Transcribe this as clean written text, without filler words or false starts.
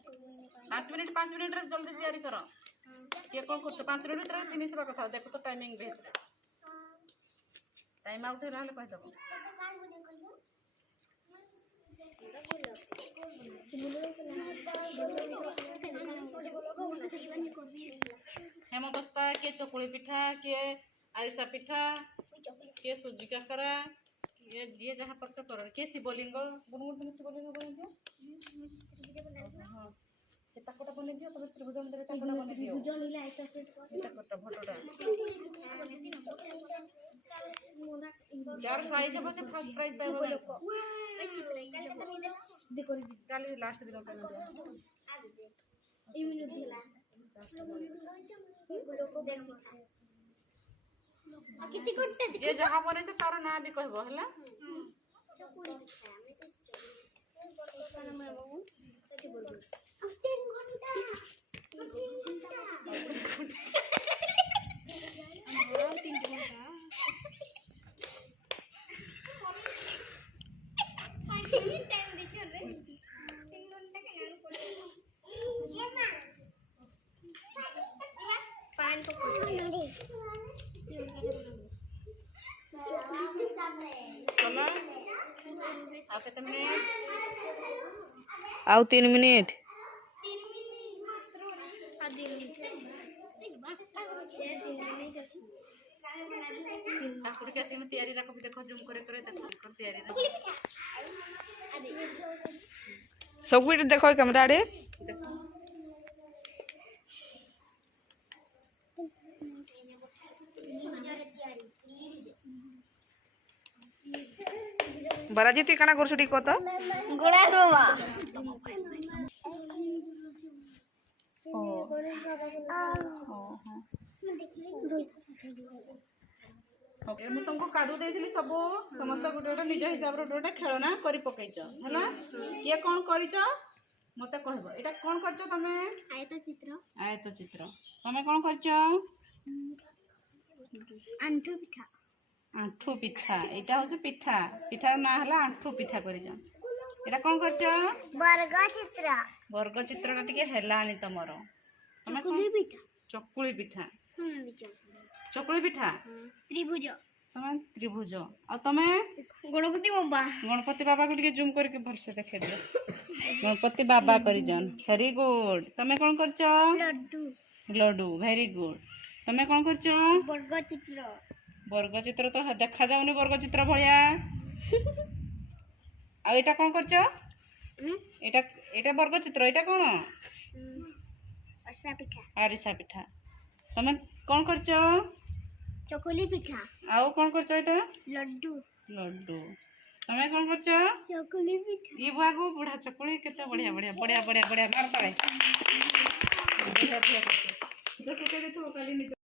5 minute जल्दी तैयारी कर किए कौन कर 5 मिनट भर जिन कथा देख तो टाइमिंग भी टाइम आउट है कहीदेव हेमदस्ता किए चकुली पिठा किए आरिसा पिठा किए सुजी काकरा किए जी जहाँ कर किए शिवलिंग बुनमुन तुम शिवलिंग बन हाँ ताकोटा बन दियो तुम त्रिभुज मंदिर ताकोटा बन दियो ताकोटा भटोटा जार साइज है बस फर्स्ट प्राइज पाइबो देखो काल लास्ट दिन पे ए मिनट दिला किति कोटे जे जहां बने छ तार ना भी कहबो हला चकुली खाया में बाबू कथि बोलबो 3 घंटा 3 घंटा टाइम दे चल रे 3 घंटा के नाम कोड ये ना पान तो चलो आउ 3 मिनट ठाकुर के में तैयारी रखो देखो जूम करे तैयारी सब कुछ देखो कैमरा रे बराजी तू काना करछु ठीक कत गोड़ा सोवा मु तुमको कादू देथिली सब समस्त गोटे गोटे निज हिसाब रो गोटे खेलना करि पकैछ हला के कोन करिछ मते कहबो एटा कोन करछ तमे आयत चित्र तमे कोन करछ आंठू पिठा एटा होछ पिठा पिठार ना हला आंठू पिठा करिछ एटा कोन करछ वर्ग चित्रटा टिके हेलानी तमरो तमे चकुली पिठा चकुली पिठा त्रिभुज तमे त्रिभुज आ तमे गणपति बाबा को टिके जूम करके भल से देखे दे गणपति बाबा करी जन वेरी गुड तमे कोन करछ लड्डू वेरी गुड तमे कोन करछ वर्ग चित्र तो देखा जाउनी वर्ग चित्र भलिया आ एटा कोन करछ एटा एटा वर्ग चित्र एटा कोन आरिसा पिठा तमे कोन करछ चकुली पिठा आउ कोन करछ एटा लड्डू लड्डू तमे कोन करछ चकुली पिठा ई बुआगो बुढ़ा चकुली केते बढ़िया बढ़िया बढ़िया बढ़िया बढ़िया मार पाए बढ़िया बढ़िया देखो के देखो काली